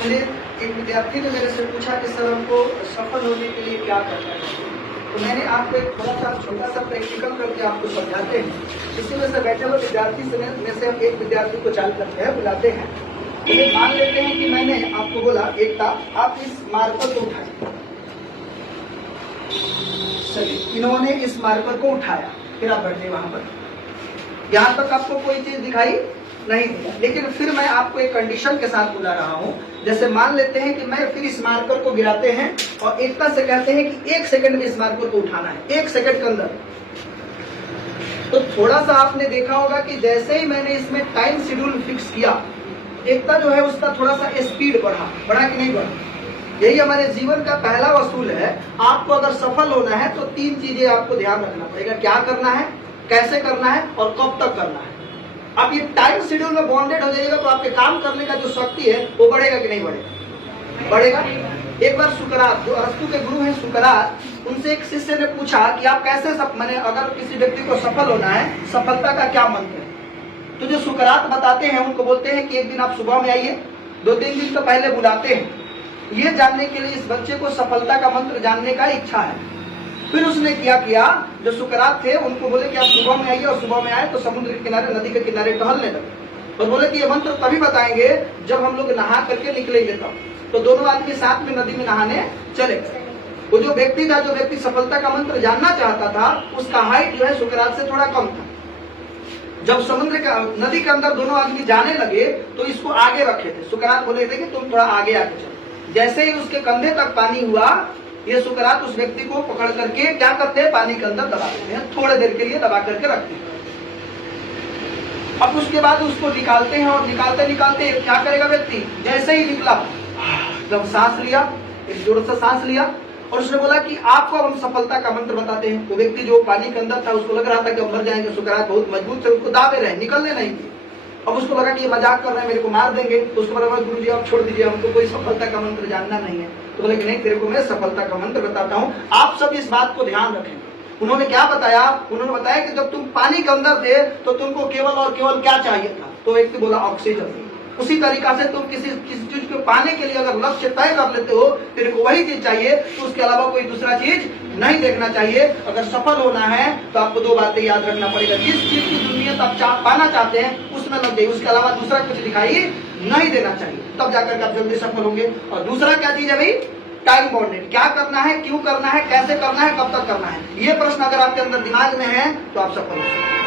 मैंने एक विद्यार्थी ने मेरे से पूछा कि सर हमको सफल होने के लिए क्या करना है। तो मैंने आपको एक थोड़ा सा छोटा सा प्रैक्टिकल करके आपको समझाते हैं। इसी में से बैठे हुए विद्यार्थी में से हम एक विद्यार्थी को चाल करते हैं, बुलाते हैं। तो मान लेते हैं कि मैंने आपको बोला एकता आप इस मार्कर को उठाइए। चलिए, इन्होंने इस मार्कर को उठाया, फिर आप बैठे वहां पर। यहाँ तक आपको कोई चीज दिखाई नहीं दिया, लेकिन फिर मैं आपको एक कंडीशन के साथ बुला रहा हूँ। जैसे मान लेते हैं कि मैं फिर इस मार्कर को गिराते हैं और एकता से कहते हैं कि 1 सेकंड में इस मार्कर को उठाना है, 1 सेकंड के अंदर। तो थोड़ा सा आपने देखा होगा कि जैसे ही मैंने इसमें टाइम शेड्यूल फिक्स किया, एकता जो है उसका थोड़ा सा स्पीड बढ़ा कि नहीं बढ़ा। यही हमारे जीवन का पहला असूल है। आपको अगर सफल होना है तो 3 चीजें आपको ध्यान रखना पड़ेगा। क्या करना है, कैसे करना है और कब तक करना है। अब ये टाइम शेड्यूल में बॉन्डेड हो जाएगा तो आपके काम करने का जो शक्ति है वो बढ़ेगा कि नहीं बढ़ेगा? बढ़ेगा। एक बार सुकरात, जो अरस्तु के गुरु हैं सुकरात, उनसे एक शिष्य ने पूछा कि आप कैसे मैंने अगर किसी व्यक्ति को सफल होना है, सफलता का क्या मंत्र है। तो जो सुकरात बताते हैं उनको बोलते हैं कि एक दिन आप सुबह में आइए, 2-3 दिन तो पहले बुलाते हैं, ये जानने के लिए इस बच्चे को सफलता का मंत्र जानने का इच्छा है। फिर उसने क्या किया, जो सुकरात थे उनको बोले कि आप सुबह में आइए, और सुबह में आए तो समुद्र के किनारे, नदी के किनारे टहलने लगे और बोले कि ये मंत्र तभी बताएंगे जब हम लोग नहा करके निकलेंगे तब। तो दोनों आदमी साथ में नदी में नहाने चले गए। वो जो व्यक्ति था, जो व्यक्ति सफलता का मंत्र जानना चाहता था, उसका हाइट जो है सुकरात से थोड़ा कम था। जब समुद्र का नदी के अंदर दोनों आदमी जाने लगे तो इसको आगे रखे थे। सुकरात बोले थे कि तुम थोड़ा आगे आगे चलो। जैसे ही उसके कंधे तक पानी हुआ, ये सुकरात उस व्यक्ति को पकड़ करके क्या करते हैं, पानी के अंदर दबा देते हैं, थोड़ी देर के लिए दबा करके रखते हैं। अब उसके बाद उसको निकालते हैं और निकालते निकालते क्या करेगा व्यक्ति, जैसे ही निकला जब सांस लिया, एक जोर से सांस लिया और उसने बोला कि आपको अब हम सफलता का मंत्र बताते हैं। तो व्यक्ति जो पानी के अंदर था उसको लग रहा था कि हम मर जाएंगे। सुकरात बहुत मजबूत थे, उसको दाबे रहे, निकलने नहीं दिए। अब उसको लगा कि ये मजाक कर रहे हैं, मेरे को मार देंगे। तो उसको बोला गुरु जी आप छोड़ दीजिए, हमको कोई सफलता का मंत्र जानना नहीं है। तो बोले कि नहीं, तेरे को मैं सफलता का मंत्र बताता हूँ, आप सब इस बात को ध्यान रखें। उन्होंने क्या बताया, उन्होंने बताया कि जब तुम पानी के अंदर थे तो तुमको केवल और केवल क्या चाहिए था। तो व्यक्ति बोला ऑक्सीजन। उसी तरीका से तुम किसी चीज को पाने के लिए अगर लक्ष्य तय कर लेते हो, तेरे को वही चीज चाहिए, तो उसके अलावा कोई दूसरा चीज नहीं देखना चाहिए। अगर सफल होना है तो आपको 2 बातें याद रखना पड़ेगा। जिस चीज की दुनिया आप पाना चाहते हैं उसमें लग जाइए, उसके अलावा दूसरा कुछ दिखाई नहीं देना चाहिए, तब जाकर के आप जल्दी सफल होंगे। और दूसरा क्या चीज है भाई, टाइम बॉन्डेड। क्या करना है, क्यों करना है, कैसे करना है, कब तक करना है। ये प्रश्न अगर आपके अंदर दिमाग में है तो आप सफल हो सकते हैं।